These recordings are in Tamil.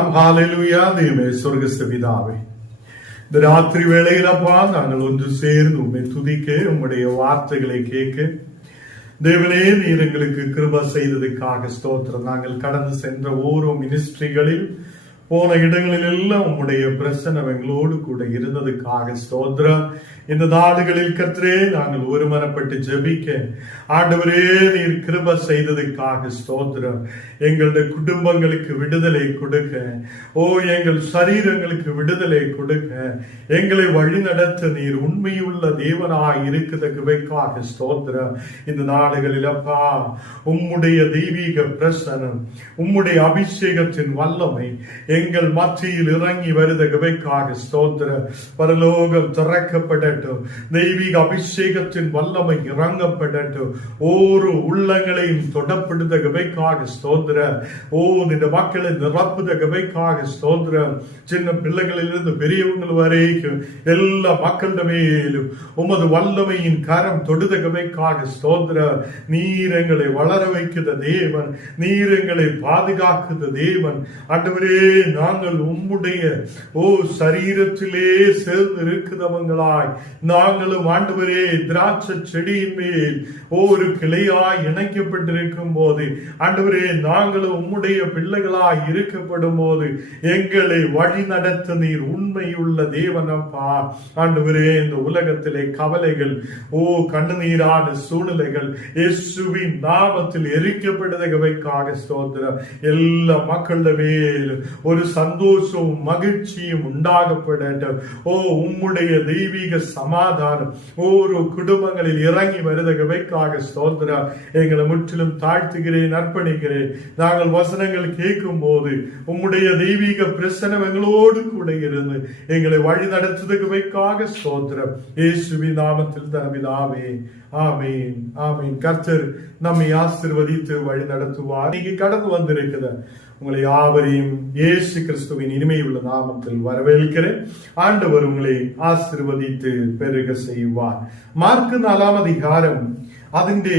ஹalleluya தேவனே சொர்க்கஸ்த பிதாவே, இந்த ராத்திரி வேளையிலப்பா நாங்கள் ஒன்று சேர்ந்து உம்மை துதிக்க, உம்முடைய வார்த்தைகளை கேட்க தேவனே நீர் எங்களுக்கு கிருபை செய்ததுக்காக ஸ்தோத்திரம். நாங்கள் கடந்து சென்ற ஓரோ மினிஸ்ட்ரிகளில் போன இடங்களில் எல்லாம் உம்முடைய பிரசன்னம் எங்களோடு கூட இருந்ததுக்காக ஸ்தோத்திரம். இந்த நாடுகளில் கர்த்தரே நாங்கள் ஒருமனப்பட்டு ஜெபிக்க ஆண்டவரே நீர் கிருபை செய்ததுக்காக ஸ்தோத்திரம். எங்களுடைய குடும்பங்களுக்கு விடுதலை கொடுக்க, எங்கள் சரீரங்களுக்கு விடுதலை கொடுக்க, எங்களை வழி நடத்த நீர் உண்மையுள்ள தேவனாய் இருக்கிற கிருபைக்காக ஸ்தோத்திரம். இந்த நாடுகளில் அப்பா உம்முடைய தெய்வீக பிரசன்னம், உம்முடைய அபிஷேகத்தின் வல்லமை எங்கள் மத்தியில் இறங்கி வருத கிருபைக்காக ஸ்தோத்திரம். பரலோகம் திறக்கப்படட்டும், தெய்வீக அபிஷேகத்தின் வல்லமை இறங்கப்படட்டும், ஒரு உள்ளங்களையும் தொடப்படுத்த கிருபைக்காக ஸ்தோத்திரம். இந்த மக்களை நிரப்புத கிருபைக்காக ஸ்தோத்திரம். சின்ன பிள்ளைகளிலிருந்து பெரியவங்கள் வரைக்கும் எல்லா மக்களிட மேலும் உமது வல்லமையின் கரம் தொடுத கிருபைக்காக ஸ்தோத்திரம். நீர் எங்களை வளர வைக்கிற தேவன், நீர் எங்களை பாதுகாக்கிற தேவன். ஆண்டவரே நாங்கள் உம்முடைய சரீரத்திலே சேர்ந்து இருக்கிறவங்களாய் நாங்களும் ஆண்டவரே திராட்சை செடியின் மேல் ஒரு கிளையாய் இணைக்கப்பட்டிருக்கும் போது ஆண்டவரே நாங்களும் உம்முடைய பிள்ளைகளாய் இருக்கப்படும் போது எங்களை வழி நடத்த நீர் உண்மையுள்ள தேவனப்பா. ஆண்டவரே இந்த உலகத்திலே கவலைகள் கண்ணீரான சூழ்நிலைகள் இயேசுவின் நாமத்தில் எரிக்கப்படுவதற்காக ஸ்தோத்திரம். எல்லா மக்களிட மேலும் ஒரு சந்தோஷமும் மகிழ்ச்சியும் உண்டாகப்படட்டும். உம்முடைய தெய்வீக சமாதானம் ஒரு குடும்பங்களில் இறங்கி வருவதற்காக ஸ்தோத்திரம். எங்களை முற்றிலும் தாழ்த்துகிறேன், அர்ப்பணிக்கிறேன். நாங்கள் வசனங்கள் கேட்கும் போது உம்முடைய தெய்வீக பிரசன்னம் எங்களோடு கூட இருந்து எங்களை வழி நடத்துவதற்காக ஸ்தோத்திரம். இயேசுவின் நாமத்தில் தனபிதாவே, ஆமீன், ஆமீன். கர்த்தர் நம்மை ஆசீர்வதித்து வழி நடத்துவார். நீங்க கடந்து வந்திருக்கிற உங்களை யாவரையும் இயேசு கிறிஸ்துவின் இனிமையுள்ள நாமத்தில் வரவேற்கிறேன். ஆண்டவர் உங்களை ஆசீர்வதித்து பெருக செய்வார். மார்க்கு 4 அதிகாரம் അതിന്റെ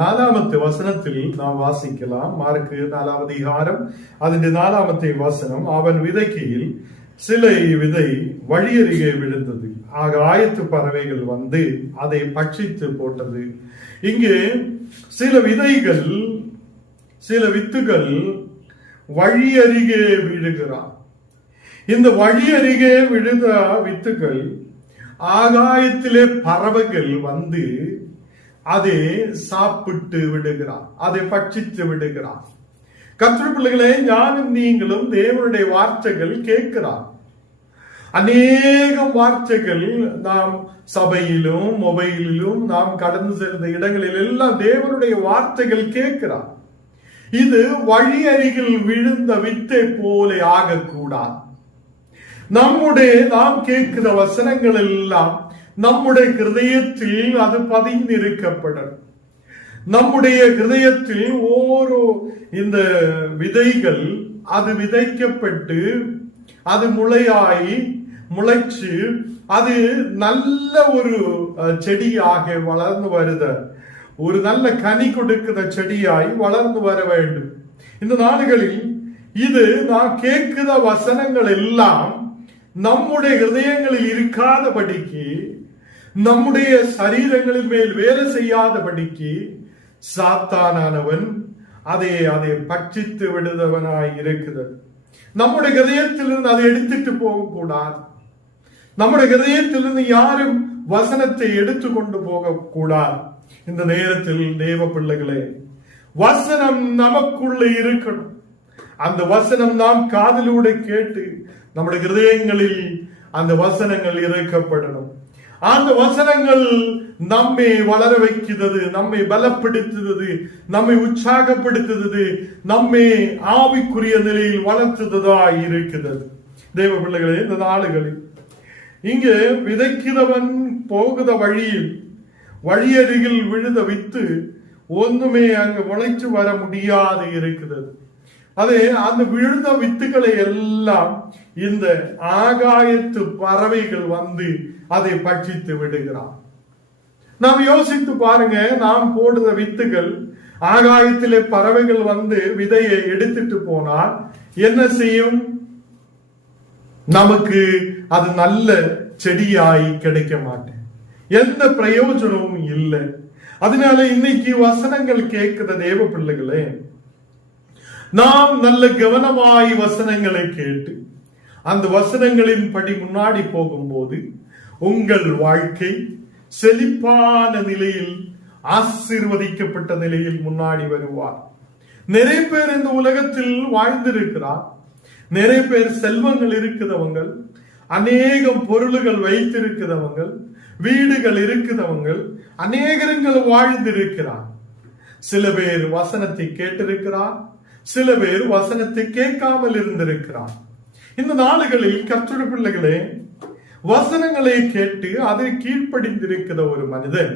4 വസനത്തിൽ നാം വാസിக்கலாம். മാർക്ക് 4 அதிகாரம் അതിന്റെ 4 வசனம். அவன் விதைக்கையில் சில விதை வழியருகே விழுந்தது, ஆகாயத்து பறவைகள் வந்து அதை பட்சித்து போட்டது. இங்கே சில விதைகள், சில வித்துகள் வழியருகே விழுகிறார். இந்த வழியருகே விழுத வித்துகள் ஆகாயத்திலே பறவைகள் வந்து அதை சாப்பிட்டு விடுகிறார், அதை பட்சித்து விடுகிறார். கர்த்தருடைய பிள்ளைகளே, ஞானும் நீங்களும் தேவனுடைய வார்த்தைகள் கேட்கிறார். அநேகம் வார்த்தைகள் நாம் சபையிலும் மொபைலிலும் நாம் கடந்து சென்ற இடங்களில் எல்லாம் தேவனுடைய வார்த்தைகள் கேட்கிறார். இது வழி அருகில் விழுந்த வித்தை போல ஆகக்கூடாது. நாம் கேட்கிற வசனங்கள் எல்லாம் நம்முடைய ஹிருதயத்தில் அது பதிந்திருக்கப்படும். நம்முடைய ஹிருதயத்தில் இந்த விதைகள் அது விதைக்கப்பட்டு அது முளைச்சு அது நல்ல ஒரு செடியாக வளர்ந்து வருத, ஒரு நல்ல கனி கொடுக்கிற செடியாய் வளர்ந்து வர வேண்டும். இந்த நாடுகளில் இது நான் கேட்கிற வசனங்கள் எல்லாம் நம்முடைய ஹிருதயங்களில் இருக்காதபடிக்கு, நம்முடைய சரீரங்களின் மேல் வேலை செய்யாதபடிக்கு சாத்தானானவன் அதை பட்சித்து விடுதவனாய் இருக்கிறது. நம்முடைய ஹிருதயத்திலிருந்து அதை எடுத்துட்டு போகக்கூடாது. நம்முடைய ஹிருதயத்திலிருந்து யாரும் வசனத்தை எடுத்துக்கொண்டு போக கூடாது. இந்த நேரத்தில் தேவ பிள்ளைகளே, வசனம் நமக்குள்ள இருக்கணும். அந்த வசனம் நாம் காதிலூட கேட்டு நம்முடைய ஹிருதயங்களில் அந்த வசனங்கள் இறைக்கப்படணும். அந்த வசனங்கள் நம்மை வளர வைக்கிறது, நம்மை பலப்படுத்துகிறது, நம்மை உற்சாகப்படுத்துகிறது, நம்மை ஆவிக்குரிய நிலையில் வளர்த்துதா இருக்கிறது. தேவ பிள்ளைகளே, இந்த நாளுகளில் இங்கே விதைக்கிறவன் போகுத வழியருகில் விழுத வித்து ஒன்றுமே அங்கு முளைச்சு வர முடியாது இருக்கிறது. அந்த விழுந்த வித்துக்களை எல்லாம் இந்த ஆகாயத்து பறவைகள் வந்து அதை பட்சித்து விடுகிறான். நாம் யோசித்து பாருங்க, நாம் போடுற வித்துகள் ஆகாயத்திலே பறவைகள் வந்து விதையை எடுத்துட்டு போனால் என்ன செய்யும்? நமக்கு அது நல்ல செடியாய் கிடைக்க மாட்டேன், எந்த பிரயோஜனமும் இல்லை. அதனால இன்னைக்கு வசனங்கள் கேட்கிற தேவ பிள்ளைகளே, நாம் நல்ல கவனமாய் வசனங்களை கேட்டு அந்த வசனங்களின் படி முன்னாடி போகும்போது உங்கள் வாழ்க்கை செழிப்பான நிலையில், ஆசீர்வதிக்கப்பட்ட நிலையில் முன்னாடி வருவார். நிறைய பேர் இந்த உலகத்தில் வாழ்ந்திருக்கிறார். நிறைய பேர் செல்வங்கள் இருக்கிறவங்க, அநேகம் பொருள்கள் வைத்திருக்கிறவங்க, வீடுகள் இருக்கிறவங்க, அநேகங்கள் வாழ்ந்திருக்கிறார். சில பேர் வசனத்தை கேட்டிருக்கிறார், சில பேர் வசனத்தை கேட்காமல் இருந்திருக்கிறார். இந்த நாளுகளில் கர்த்தருடைய பிள்ளைகளே, வசனங்களை கேட்டு அதை கீழ்ப்படிந்திருக்கிற ஒரு மனிதன்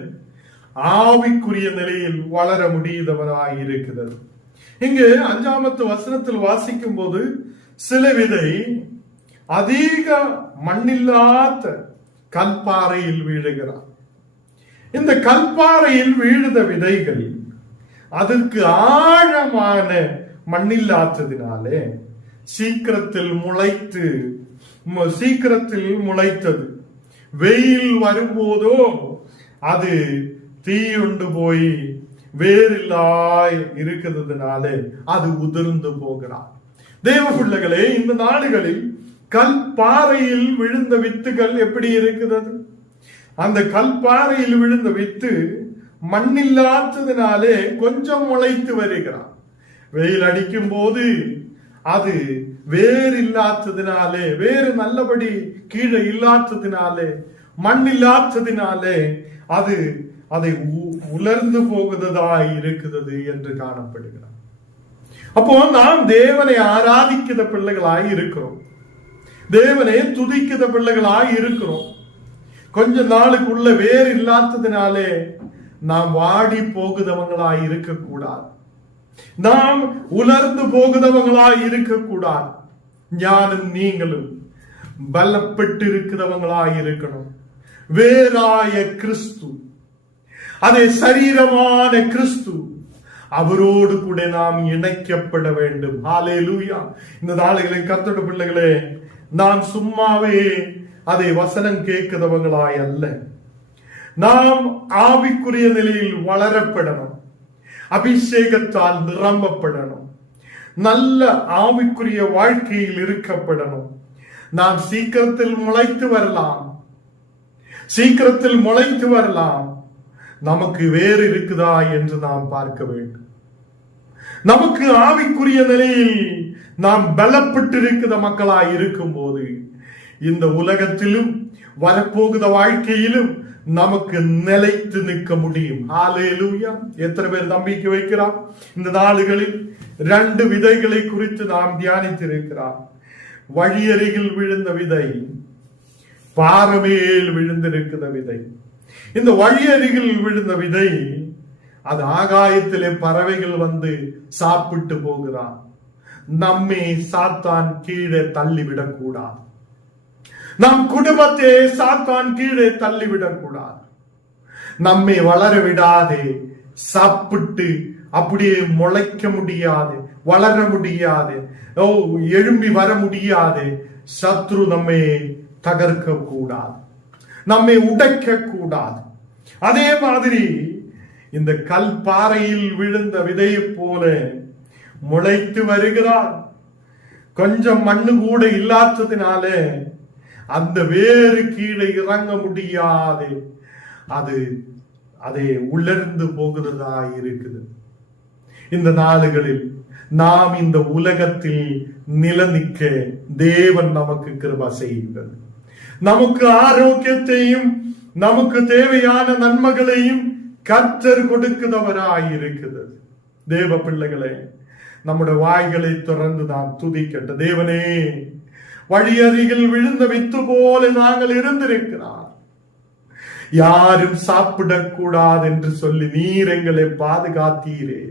ஆவிக்குரிய நிலையில் வளர முடியாதவராய் இருக்கிறது. இங்கு 5வது வசனத்தில் வாசிக்கும் போது சில விதை அதிக மண்ணில்லாத கல்பாறையில் வீழுகிறார். இந்த கல்பாறையில் வீழுத விதைகள் அதற்கு ஆழமான மண்ணில்லாததினாலே சீக்கிரத்தில் முளைத்தது. வெயில் வரும்போதோ அது தீயுண்டு போய் வேறில்லாய் இருக்கிறதுனாலே அது உதிர்ந்து போகிறார். தேவ பிள்ளைகளே, இந்த நாடுகளில் கல்பாறையில் விழுந்த வித்துகள் எப்படி இருக்கிறது? அந்த கல்பாறையில் விழுந்த வித்து மண்ணில்லாததினாலே கொஞ்சம் முளைத்து வருகிறார். வெயில் அடிக்கும் போது அது வேறு இல்லாததினாலே, வேறு நல்லபடி கீழே இல்லாததினாலே, மண் இல்லாததினாலே அது அதை உலர்ந்து போகுததாய் இருக்கிறது என்று காணப்படுகிறார். அப்போ நாம் தேவனை ஆராதிக்கிற பிள்ளைகளாய் இருக்கிறோம், தேவனை துதிக்கிற பிள்ளைகளாய் இருக்கிறோம். கொஞ்ச நாளுக்குள்ள வேறு இல்லாததினாலே நாம் வாடி போகுதவங்களாய் இருக்கக்கூடாது, நாம் உலர்ந்து போகுதவங்களாய் இருக்கக்கூடாது. ஞானும் நீங்களும் பலப்பட்டு இருக்கிறவங்களாய் இருக்கணும். வேறாய கிறிஸ்து, அதே சரீரமான கிறிஸ்து, அவரோடு கூட நாம் இணைக்கப்பட வேண்டும். ஹல்லேலூயா. இந்த நாளைகளில் கர்த்தருடைய பிள்ளைகளே, நாம் சும்மாவே அதை வசனம் கேட்கிறவங்களாய் அல்ல, நாம் ஆவிக்குரிய நிலையில் வளரப்படணும், அபிஷேகத்தால் நிரம்பப்படணும், நல்ல ஆவிக்குரிய வாழ்க்கையில் இருக்கப்படணும். நாம் சீக்கிரத்தில் முளைத்து வரலாம். நமக்கு வேறு இருக்குதா என்று நாம் பார்க்க வேண்டும். நமக்கு ஆவிக்குரிய நிலையில் நாம் பலப்பட்டு இருக்கிற மக்களாய் இருக்கும் போது இந்த உலகத்திலும் வரப்போகிற வாழ்க்கையிலும் நமக்கு நிலைத்து நிற்க முடியும். ஹல்லேலூயா. எத்தனை பேர் நம்பிக்கை வைக்கிறார்? இந்த நாளுகளில் 2 விதைகளை குறித்து நாம் தியானித்திருக்கிறார். வழியருகில் விழுந்த விதை, பாறைமேல் விழுந்திருக்கிற விதை. இந்த வழியருகில் விழுந்த விதை அது ஆகாயத்திலே பறவைகள் வந்து சாப்பிட்டு போகிறான். நம்மை சாத்தான் கீழே தள்ளிவிடக் கூடாது, நம் குடும்பத்தை சாத்தான் கீழே தள்ளிவிடக் கூடாது. நம்மை வளர விடாதே, சாப்பிட்டு அப்படியே முளைக்க முடியாது, வளர முடியாது, எழும்பி வர முடியாது. சத்ரு நம்மை தகர்க்க கூடாது, நம்மை உடைக்க கூடாது. அதே மாதிரி இந்த கல்பாறையில் விழுந்த விதையை போல முளைத்து வருகிறார். கொஞ்சம் மண்ணு கூட இல்லாததினாலே அந்த வேறு கீழே இறங்க முடியாது, அதை உலர்ந்து போகிறதா இருக்குது. இந்த நாளுகளில் நாம் இந்த உலகத்தில் நிலநிற்க தேவன் நமக்கு கிருபை செய்கிறது. நமக்கு ஆரோக்கியத்தையும் நமக்கு தேவையான நன்மைகளையும் கர்த்தர் கொடுக்கிறவராயிருக்கிறது. தேவ பிள்ளைகளே, நம்முடைய வாய்களை திறந்து நாம் துதிக்கட்ட. தேவனே, வழியருகில் விழுந்த வித்து போல நாங்கள் இருந்திருக்கிறார், யாரும் சாப்பிடக்கூடாது என்று சொல்லி நீர் எங்களை பாதுகாத்தீரே,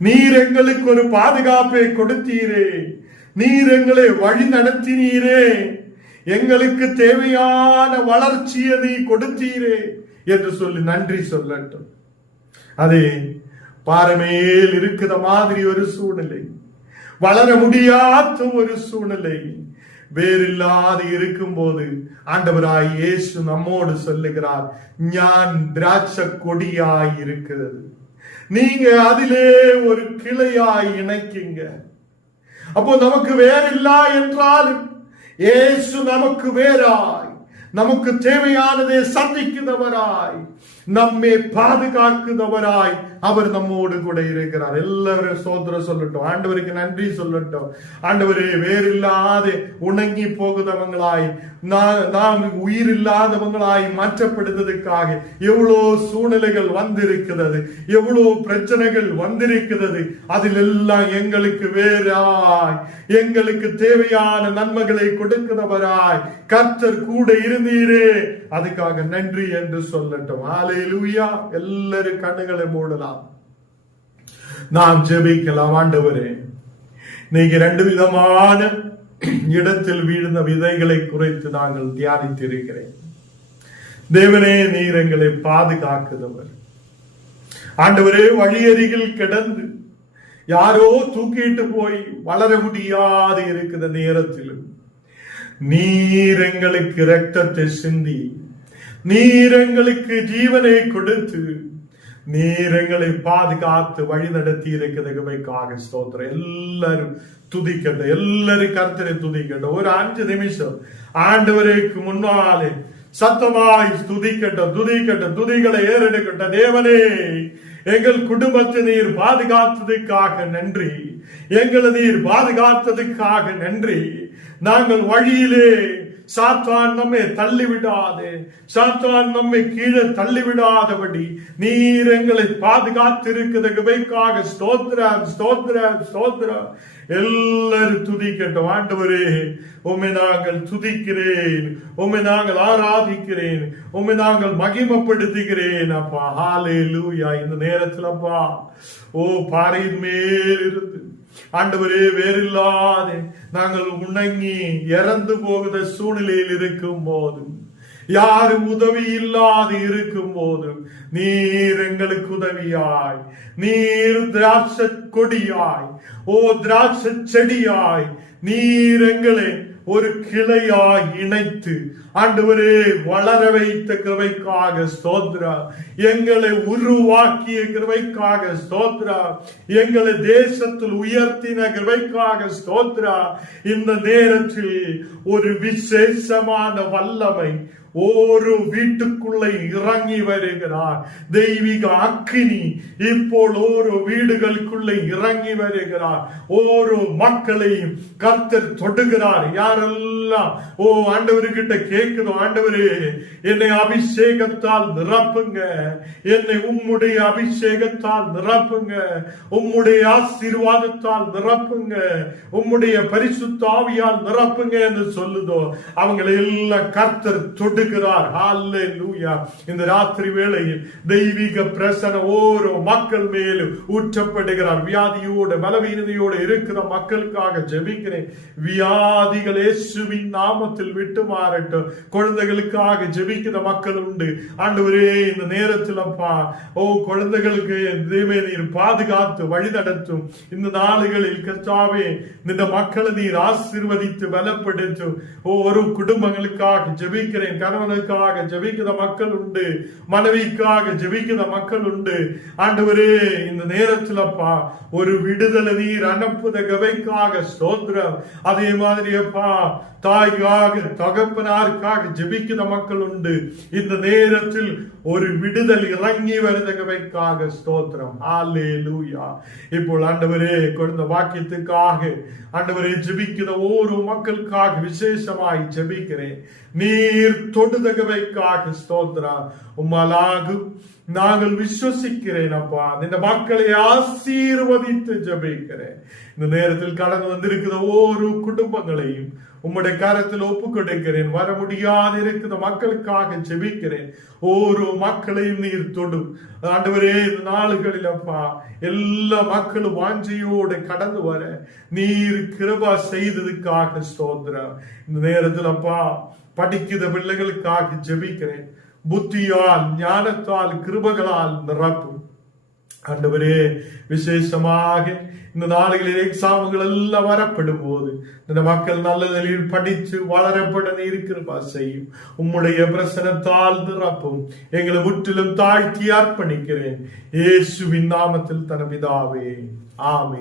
நீர் எங்களுக்கு ஒரு பாதுகாப்பை கொடுத்தீரே, நீர் எங்களை வழி நடத்தினீரே, எங்களுக்கு தேவையான வளர்ச்சியை நீ கொடுத்தீரே என்று சொல்லி நன்றி சொல்லட்டும். அதே பாறைமேல் இருக்கிற மாதிரி ஒரு சூழ்நிலை, வளர முடியாத ஒரு சூழ்நிலை, வேறில்லாது இருக்கும் போது ஆண்டவராய் இயேசு நம்மோடு சொல்லுகிறார், ஞான் திராட்சை கொடியாய் இருக்கிறது, நீங்க அதிலே ஒரு கிளையாய் இணைக்குங்க. அப்போ நமக்கு வேறில்லா என்றாலும் இயேசு நமக்கு வேறாய், நமக்கு தேவையானதை சந்திக்கிறவராய், நம்மை பாதுகாக்கிறவராய் அவர் நம்மோடு கூட இருக்கிறார். எல்லாரும் ஸ்தோத்திரம் சொல்லட்டும், ஆண்டவருக்கு நன்றி சொல்லட்டும். ஆண்டவரே, வேறில்லாத உணங்கி போகுதவங்களாய், நாம் உயிர் இல்லாதவங்களாய் மாற்றப்படுவதற்காக எவ்வளோ சூழ்நிலைகள் வந்திருக்கிறது, எவ்வளவு பிரச்சனைகள் வந்திருக்கிறது. அதில் எல்லாம் எங்களுக்கு வேறாய், எங்களுக்கு தேவையான நன்மைகளை கொடுக்கிறவராய் கர்த்தர் கூட இருந்தீரே, அதுக்காக நன்றி என்று சொல்லட்டும். ஹல்லேலூயா. எல்லாரும் கண்ணுகளை மூடலாம், நாம் ஜெபிக்கலாம். ஆண்டவரே, நீங்க ரெண்டு விதமான இடத்தில் வீழ்ந்த விதைகளை குறைத்து நாங்கள் தியானித்திருக்கிறேன். தேவனே, நீர் எங்களை பாதுகாக்குதவர். ஆண்டவரே, வழியருகில் கிடந்து யாரோ தூக்கிட்டு போய் வளர முடியாது இருக்கிற நேரத்திலும் நீர் எங்களுக்கு இரத்தத்தை சிந்தி, நீர் எங்களுக்கு ஜீவனை கொடுத்து, நீர் எங்களை பாதுகாத்து வழி நடத்தி இருக்கிறதுக்காக ஸ்தோத்திரம். எல்லாரும் துதிக்கட்டும், எல்லாரும் கர்த்தரை துதிக்கட்டும். ஒரு 5 நிமிஷம் ஆண்டவருக்கு முன்னாலே சத்தமாய் துதிக்கட்டும், துதிக்கட்டும், துதிகளை ஏறெடுக்கட்டும். தேவனே, எங்கள் குடும்பத்தை நீர் பாதுகாத்ததுக்காக நன்றி, எங்களை நீர் பாதுகாத்ததுக்காக நன்றி. நாங்கள் வழியிலே சாத்தான் நம்மை தள்ளிவிடாது, சாத்தான் நம்மை கீழே தள்ளிவிடாதபடி நீர் எங்களை பாதுகாத்திருக்கிறதுக்காக ஸ்தோத்திரம், ஸ்தோத்திரம், ஸ்தோத்திரம். எல்லாரும் துதிக்கட்டும். ஆண்டவரே, உம்மை நாங்கள் துதிக்கிறேன், உம்மை நாங்கள் ஆராதிக்கிறேன், உம்மை நாங்கள் மகிமைப்படுத்துகிறேன் அப்பா. ஹல்லேலூயா. இந்த நேரத்தில் அப்பா, ஓ பாறையின் மேல் இருந்து ஆண்டவரே, வேறில்லாதே நாங்கள் உணங்கி இறந்து போகிற சூழ்நிலையில் இருக்கும் போதும், யாரும் உதவி இல்லாது இருக்கும் போதும் நீர் எங்களுக்கு உதவியாய், நீர் திராட்சை கொடியாய், ஓ திராட்சை செடியாய் நீர் எங்களை ஒரு கிளையாய் இணைத்து ஆண்டவரே வளர வைத்த கிருபைக்காக ஸ்தோத்ரா. எங்களை உருவாக்கிய கிருபைக்காக ஸ்தோத்ரா. எங்களை தேசத்தில் உயர்த்தின கிருபைக்காக ஸ்தோத்ரா. இந்த நேரத்தில் ஒரு விசேஷமான வல்லமை ஒரு வீட்டுக்குள்ளே இறங்கி வருகிறார். தெய்வீக அக்கினி இப்போ ஒரு வீடுகளுக்குள்ளே இறங்கி வருகிறார். ஒரு மக்களையும் கர்த்தர் தொடுகிறார். யாரெல்லாம் ஓ ஆண்டவர்கிட்ட கேட்குதோ, ஆண்டவரே என்னை அபிஷேகத்தால் நிரப்புங்க, என்னை உம்முடைய அபிஷேகத்தால் நிரப்புங்க, உம்முடைய ஆசீர்வாதத்தால் நிரப்புங்க, உம்முடைய பரிசுத்த ஆவியால் நிரப்புங்க என்று சொல்லுதோ அவங்களை எல்லாம் கர்த்தர் தொடுகிறார். ஹல்லேலூயா. இந்த ராத்திரி வேளையில் தெய்வீக பிரசன்ன ஓரோ மக்கள் மேலும் ஊற்றப்படுகிறார். வியாதியோடு பலவீனதையோடு இருக்கிற மக்களுக்காக ஜெபிக்கிறேன். வியாதிகள் இயேசுவின் நாமத்தில் விட்டு மாறட்டும். குழந்தைகளுக்காக ஜெபிக்கிற மக்கள் உண்டு. ஆண்டவரே, இந்த நேரத்தில் அப்பா, ஓ குழந்தைகளுக்கு தேவனே நீர் பாதுகாத்து வழி நடத்தும். இந்த நாளுகளில் கர்த்தாவே இந்த மக்களை நீர் ஆசீர்வதித்து பலப்படுத்தும். ஒரு குடும்பங்களுக்காக ஜெபிக்கிறேன். கணவனுக்காக ஜெபிக்கிற மக்கள் உண்டு, மனைவிக்காக ஜெபிக்கிற மக்கள் உண்டு. ஆண்டவரே, இந்த நேரத்தில் அப்பா ஒரு விடுதலை நீர் அனுப்புத கவைக்காக ஸ்தோத்திரம். அதே மாதிரி அப்பா தாய்க்காக தகப்பனாருக்காக ஜெபிக்கிற மக்கள் உண்டு. இந்த நேரத்தில் ஒரு விடுதல் இறங்கி வருதகவைக்காக ஸ்தோத்திரம். ஹல்லேலூயா. இப்போ ஆண்டவரே கொடுத்த வாக்கியத்துக்காக ஆண்டவரே ஜெபிக்கிற ஒரு மக்களுக்காக விசேஷமாய் ஜெபிக்கிறேன். நீர் தொடுதகவைக்காக ஸ்தோத்திரம். உம்மாலாகும் நாங்கள் விசுவசிக்கிறேன் அப்பா. இந்த மக்களை ஆசீர்வதித்து ஜெபிக்கிறேன். இந்த நேரத்தில் கடந்து வந்திருக்கிற ஒரு குடும்பங்களையும் உம்முடைய கரத்தில் ஒப்பு கொடுக்கிறேன். வர முடியாது இருக்கிற மக்களுக்காக ஜெபிக்கிறேன். ஒரு மக்களையும் நீர் தொடும் ஆண்டவரே. இந்த நாளுகளில் அப்பா எல்லா மக்களும் வாஞ்சையோடு கடந்து வர நீர் கிருபா செய்ததுக்காக ஸ்தோத்திரம். இந்த நேரத்தில் அப்பா படிக்கிற பிள்ளைகளுக்காக ஜெபிக்கிறேன். புத்தியால் ஞானத்தால் கிருபைகளால் நிரப்பும். ஆண்டவரே, விசேஷமாக இந்த நாடுகளில் எக்ஸாம்கள் எல்லாம் வரப்படும் போது இந்த மக்கள் நல்ல நிலையில் படித்து வளரப்பட இருக்கிறப்பா செய்யும். உம்முடைய பிரசனத்தால் நிரப்பும். எங்களை முற்றிலும் தாழ்த்தி அர்ப்பணிக்கிறேன். இயேசுவின் நாமத்தில் தன பிதாவே, ஆமென்.